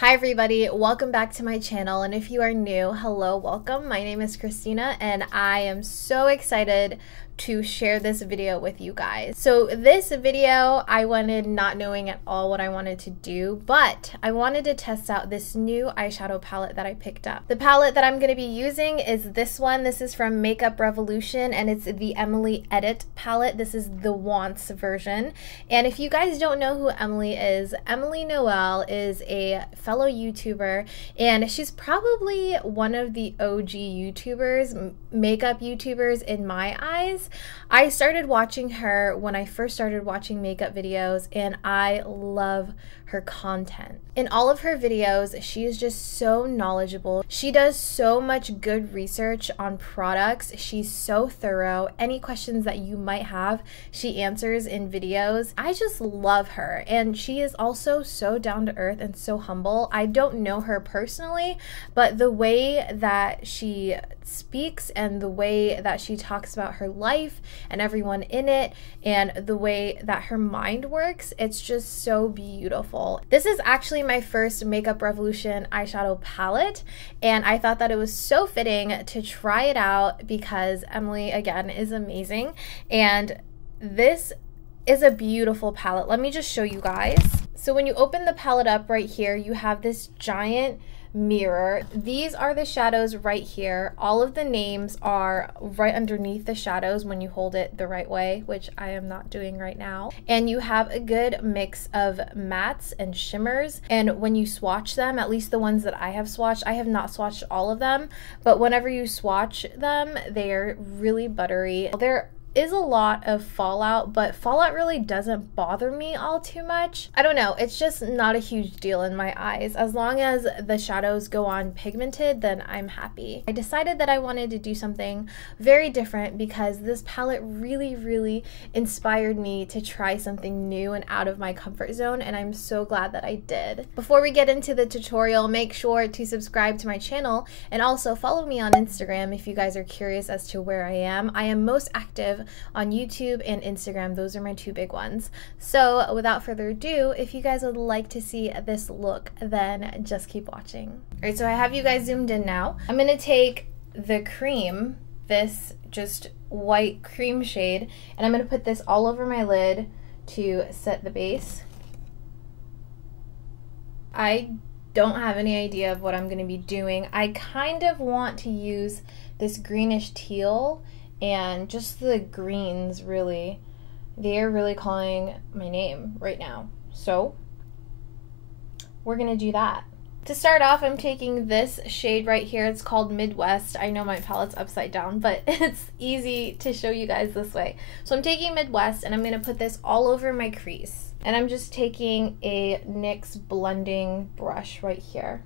Hi everybody, welcome back to my channel, and if you are new, hello, welcome. My name is Christina and I am so excited to share this video with you guys. So this video, I went in not knowing at all what I wanted to do, but I wanted to test out this new eyeshadow palette that I picked up. The palette that I'm going to be using is this one. This is from Makeup Revolution and it's the Emily Edit palette. This is the Wants version. And if you guys don't know who Emily is, Emily Noel is a fellow YouTuber and she's probably one of the OG YouTubers, makeup YouTubers in my eyes. I started watching her when I first started watching makeup videos and I love her content. In all of her videos, she is just so knowledgeable. She does so much good research on products. She's so thorough. Any questions that you might have, she answers in videos. I just love her, and she is also so down to earth and so humble. I don't know her personally, but the way that she speaks and the way that she talks about her life and everyone in it and the way that her mind works, it's just so beautiful. This is actually my first Makeup Revolution eyeshadow palette, and I thought that it was so fitting to try it out because Emily, again, is amazing, and this is a beautiful palette. Let me just show you guys. So when you open the palette up right here, you have this giant mirror. These are the shadows right here. All of the names are right underneath the shadows when you hold it the right way, which I am not doing right now. And you have a good mix of mattes and shimmers, and when you swatch them, at least the ones that I have swatched, I have not swatched all of them, but whenever you swatch them, they are really buttery. They're is a lot of fallout, but fallout really doesn't bother me all too much. I don't know, it's just not a huge deal in my eyes. As long as the shadows go on pigmented, then I'm happy. I decided that I wanted to do something very different because this palette really inspired me to try something new and out of my comfort zone, and I'm so glad that I did. Before we get into the tutorial, make sure to subscribe to my channel and also follow me on Instagram if you guys are curious as to where I am. I am most active on YouTube and Instagram. Those are my two big ones. So without further ado, if you guys would like to see this look, then just keep watching. All right, so I have you guys zoomed in now. I'm gonna take the cream, this just white cream shade, and I'm gonna put this all over my lid to set the base. I don't have any idea of what I'm gonna be doing. I kind of want to use this greenish teal and just the greens, really. They're really calling my name right now. So we're gonna do that. To start off, I'm taking this shade right here. It's called Midwest. I know my palette's upside down, but it's easy to show you guys this way. So I'm taking Midwest and I'm gonna put this all over my crease. And I'm just taking a NYX blending brush right here.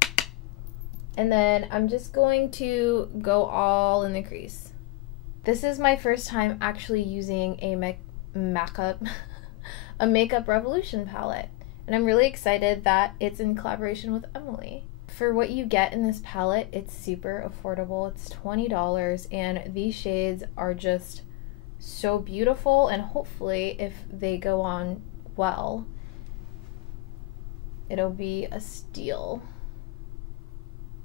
And then I'm just going to go all in the crease. This is my first time actually using a Makeup Revolution palette, and I'm really excited that it's in collaboration with Emily. For what you get in this palette, it's super affordable. It's $20, and these shades are just so beautiful, and hopefully if they go on well, it'll be a steal.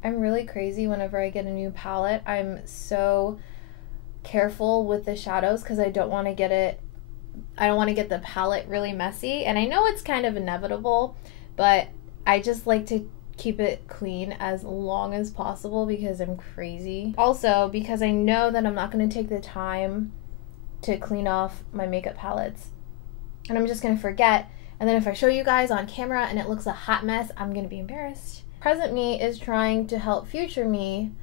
I'm really crazy whenever I get a new palette. I'm so careful with the shadows because I don't want to get the palette really messy, and I know it's kind of inevitable, but I just like to keep it clean as long as possible because I'm crazy. Also, because I know that I'm not going to take the time to clean off my makeup palettes and I'm just going to forget, and then if I show you guys on camera and it looks a hot mess, I'm going to be embarrassed. Present me is trying to help future me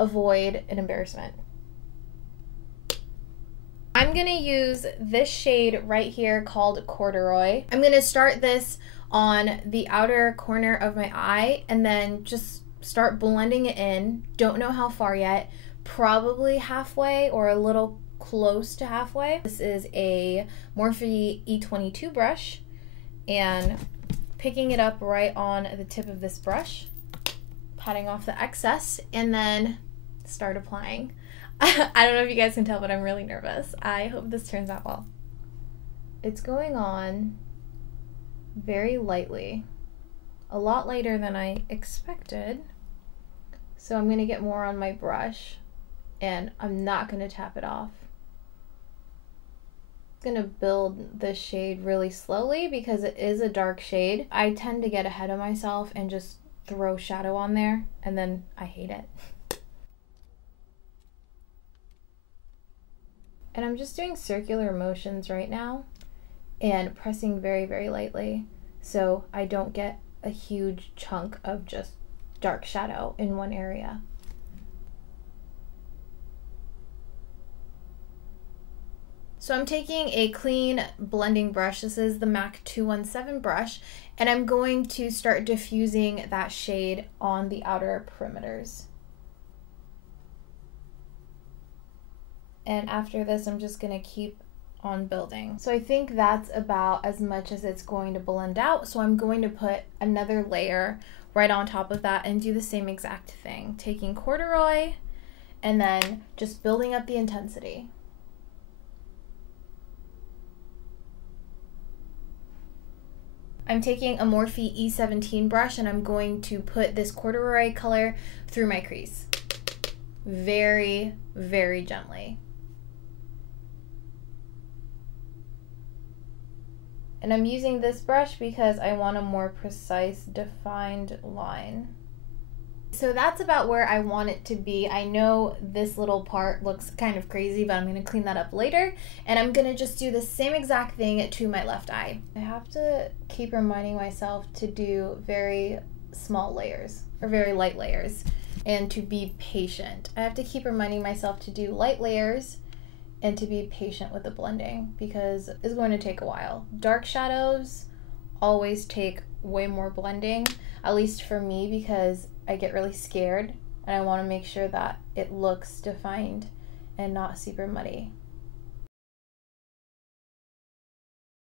avoid an embarrassment. I'm gonna use this shade right here called Corduroy. I'm gonna start this on the outer corner of my eye and then just start blending it in. Don't know how far yet, probably halfway or a little close to halfway. This is a Morphe E22 brush, and picking it up right on the tip of this brush, patting off the excess, and then start applying. I don't know if you guys can tell, but I'm really nervous. I hope this turns out well. It's going on very lightly a lot lighter than I expected. So I'm gonna get more on my brush and I'm not gonna tap it off. I'm gonna build the shade really slowly because it is a dark shade. I tend to get ahead of myself and just throw shadow on there and then I hate it. And I'm just doing circular motions right now and pressing very, very lightly so I don't get a huge chunk of just dark shadow in one area. So I'm taking a clean blending brush. This is the MAC 217 brush, and I'm going to start diffusing that shade on the outer perimeters. And after this, I'm just gonna keep on building. So I think that's about as much as it's going to blend out. So I'm going to put another layer right on top of that and do the same exact thing, taking corduroy and then just building up the intensity. I'm taking a Morphe E17 brush and I'm going to put this corduroy color through my crease. Very, very gently. And I'm using this brush because I want a more precise, defined line. So that's about where I want it to be. I know this little part looks kind of crazy, but I'm gonna clean that up later. And I'm gonna just do the same exact thing to my left eye. I have to keep reminding myself to do very small layers, or very light layers, and to be patient. I have to keep reminding myself to do light layers and to be patient with the blending because it's going to take a while. Dark shadows always take way more blending, at least for me, because I get really scared and I want to make sure that it looks defined and not super muddy.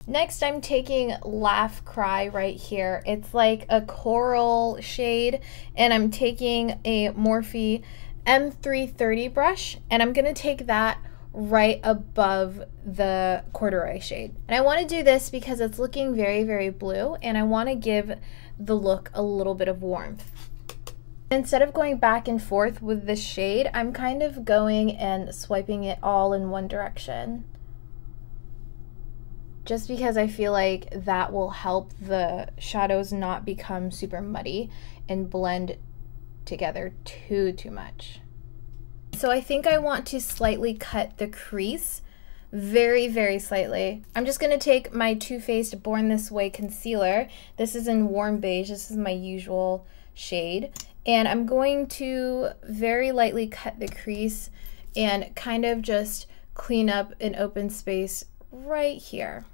Next, I'm taking Laugh Cry right here. It's like a coral shade, and I'm taking a Morphe M330 brush, and I'm gonna take that right above the corduroy shade. And I want to do this because it's looking very, very blue, and I want to give the look a little bit of warmth. Instead of going back and forth with the shade, I'm kind of going and swiping it all in one direction, just because I feel like that will help the shadows not become super muddy and blend together too much. So I think I want to slightly cut the crease, very, very slightly. I'm just gonna take my Too Faced Born This Way concealer. This is in warm beige, this is my usual shade. And I'm going to very lightly cut the crease and kind of just clean up an open space right here.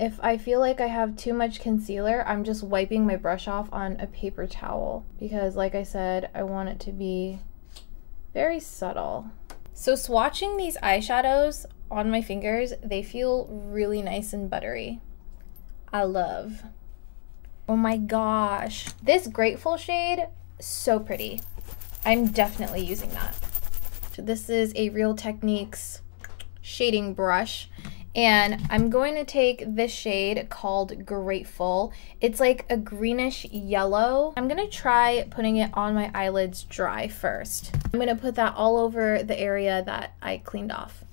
If I feel like I have too much concealer, I'm just wiping my brush off on a paper towel because, like I said, I want it to be very subtle. So swatching these eyeshadows on my fingers, they feel really nice and buttery. I love. Oh my gosh. This Grateful shade, so pretty. I'm definitely using that. So this is a Real Techniques shading brush. And I'm going to take this shade called Grateful. It's like a greenish yellow. I'm gonna try putting it on my eyelids dry first. I'm gonna put that all over the area that I cleaned off.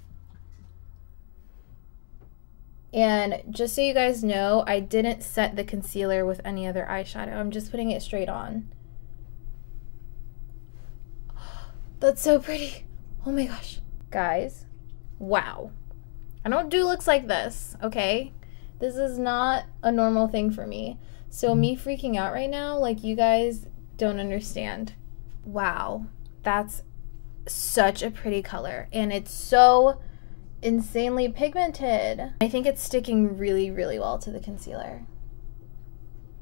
And just so you guys know, I didn't set the concealer with any other eyeshadow. I'm just putting it straight on. That's so pretty. Oh my gosh. Guys, wow. I don't do looks like this, okay? This is not a normal thing for me. So me freaking out right now, like, you guys don't understand. Wow, that's such a pretty color, and it's so insanely pigmented. I think it's sticking really, really well to the concealer.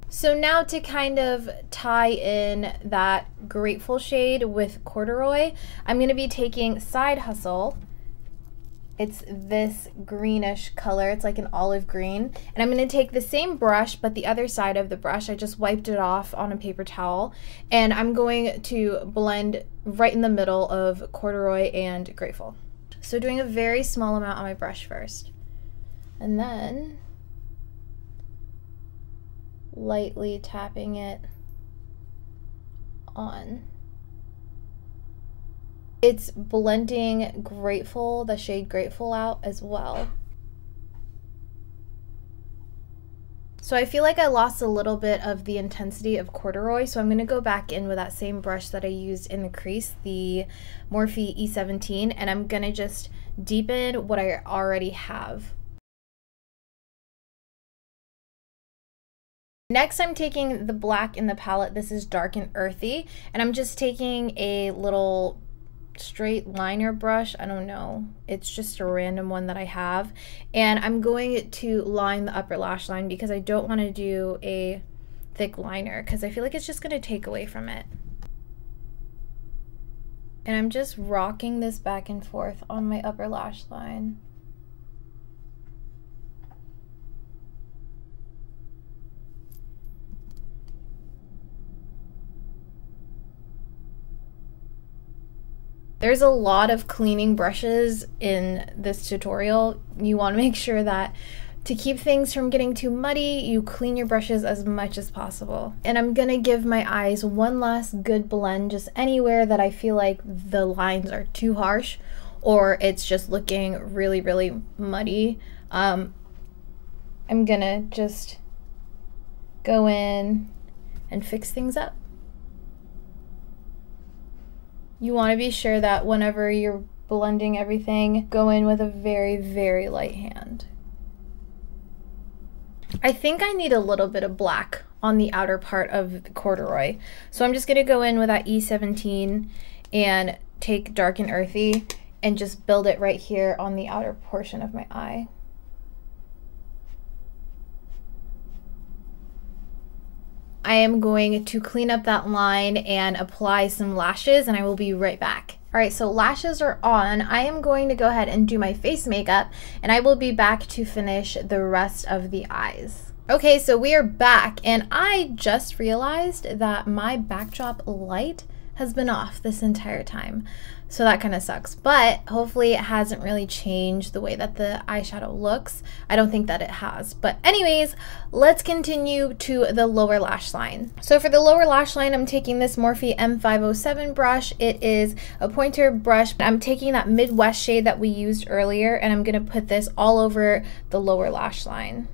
So now to kind of tie in that Grateful shade with corduroy, I'm gonna be taking Side Hustle. It's this greenish color. It's like an olive green. And I'm going to take the same brush, but the other side of the brush, I just wiped it off on a paper towel. And I'm going to blend right in the middle of corduroy and Grateful. So doing a very small amount on my brush first. And then lightly tapping it on. It's blending Grateful, the shade Grateful out as well. So I feel like I lost a little bit of the intensity of corduroy, so I'm going to go back in with that same brush that I used in the crease, the Morphe E17, and I'm going to just deepen what I already have. Next, I'm taking the black in the palette. This is Dark and Earthy, and I'm just taking a little straight liner brush. I don't know, it's just a random one that I have, and I'm going to line the upper lash line because I don't want to do a thick liner because I feel like it's just going to take away from it. And I'm just rocking this back and forth on my upper lash line. There's a lot of cleaning brushes in this tutorial. You want to make sure that to keep things from getting too muddy, you clean your brushes as much as possible. And I'm gonna give my eyes one last good blend, just anywhere that I feel like the lines are too harsh or it's just looking really, really muddy. I'm gonna just go in and fix things up. You want to be sure that whenever you're blending everything, go in with a very, very light hand. I think I need a little bit of black on the outer part of the corduroy. So I'm just going to go in with that E17 and take Dark and Earthy and just build it right here on the outer portion of my eye. I am going to clean up that line and apply some lashes, and I will be right back. All right, so lashes are on. I am going to go ahead and do my face makeup, and I will be back to finish the rest of the eyes. Okay, so we are back, and I just realized that my backdrop light has been off this entire time. So that kind of sucks, but hopefully it hasn't really changed the way that the eyeshadow looks. I don't think that it has, but anyways, let's continue to the lower lash line. So for the lower lash line, I'm taking this Morphe M507 brush. It is a pointer brush. I'm taking that Midwest shade that we used earlier, and I'm gonna put this all over the lower lash line.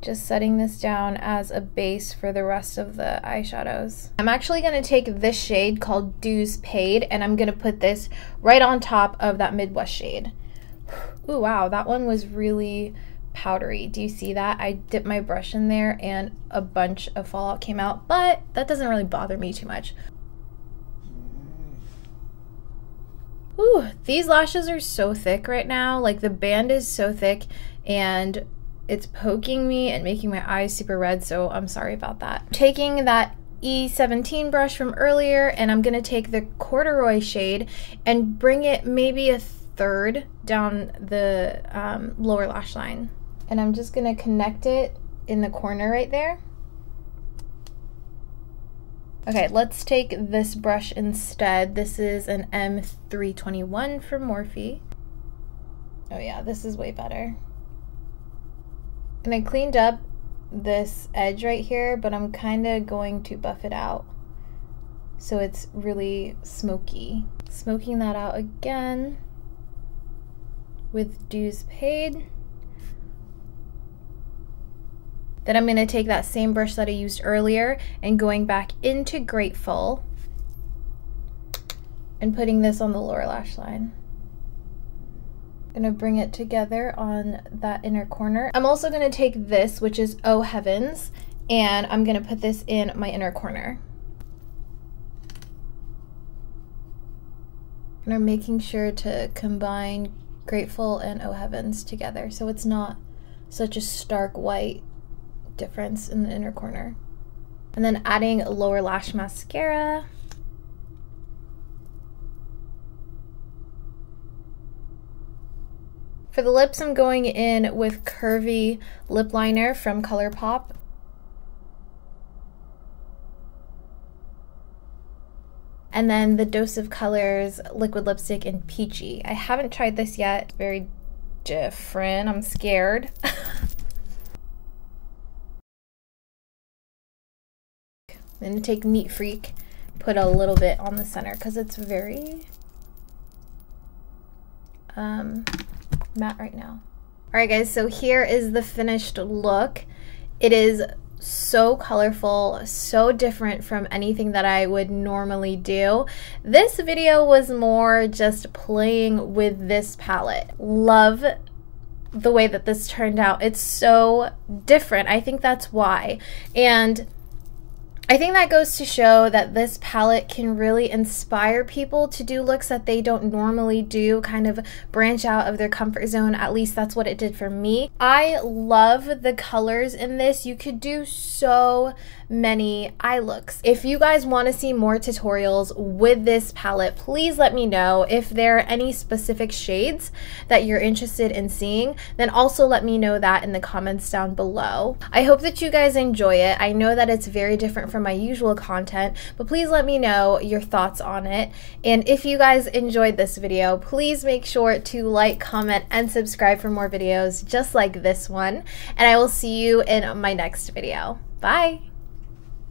Just setting this down as a base for the rest of the eyeshadows. I'm actually going to take this shade called Dues Paid, and I'm going to put this right on top of that Midwest shade. Ooh, wow, that one was really powdery. Do you see that? I dipped my brush in there and a bunch of fallout came out, but that doesn't really bother me too much. Ooh, these lashes are so thick right now. Like, the band is so thick, and it's poking me and making my eyes super red, so I'm sorry about that. Taking that E17 brush from earlier, and I'm gonna take the corduroy shade and bring it maybe a third down the lower lash line. And I'm just gonna connect it in the corner right there. Okay, let's take this brush instead. This is an M321 from Morphe. Oh yeah, this is way better. And I cleaned up this edge right here, but I'm kind of going to buff it out so it's really smoky. Smoking that out again with Dues Paid. Then I'm going to take that same brush that I used earlier and going back into Grateful and putting this on the lower lash line. Gonna bring it together on that inner corner. I'm also gonna take this, which is Oh Heavens, and I'm gonna put this in my inner corner. And I'm making sure to combine Grateful and Oh Heavens together so it's not such a stark white difference in the inner corner. And then adding lower lash mascara. For the lips, I'm going in with Curvy Lip Liner from ColourPop. And then the Dose of Colors liquid lipstick in Peachy. I haven't tried this yet. Very different. I'm scared. I'm gonna take Neat Freak, put a little bit on the center because it's very matte right now. Alright guys, so here is the finished look. It is so colorful, so different from anything that I would normally do. This video was more just playing with this palette. Love the way that this turned out. It's so different. I think that's why. And I think that goes to show that this palette can really inspire people to do looks that they don't normally do, kind of branch out of their comfort zone. At least that's what it did for me. I love the colors in this. You could do so many eye looks. If you guys want to see more tutorials with this palette, please let me know. If there are any specific shades that you're interested in seeing, then also let me know that in the comments down below. I hope that you guys enjoy it. I know that it's very different from my usual content, but please let me know your thoughts on it. And if you guys enjoyed this video, please make sure to like, comment, and subscribe for more videos just like this one. And I will see you in my next video. Bye!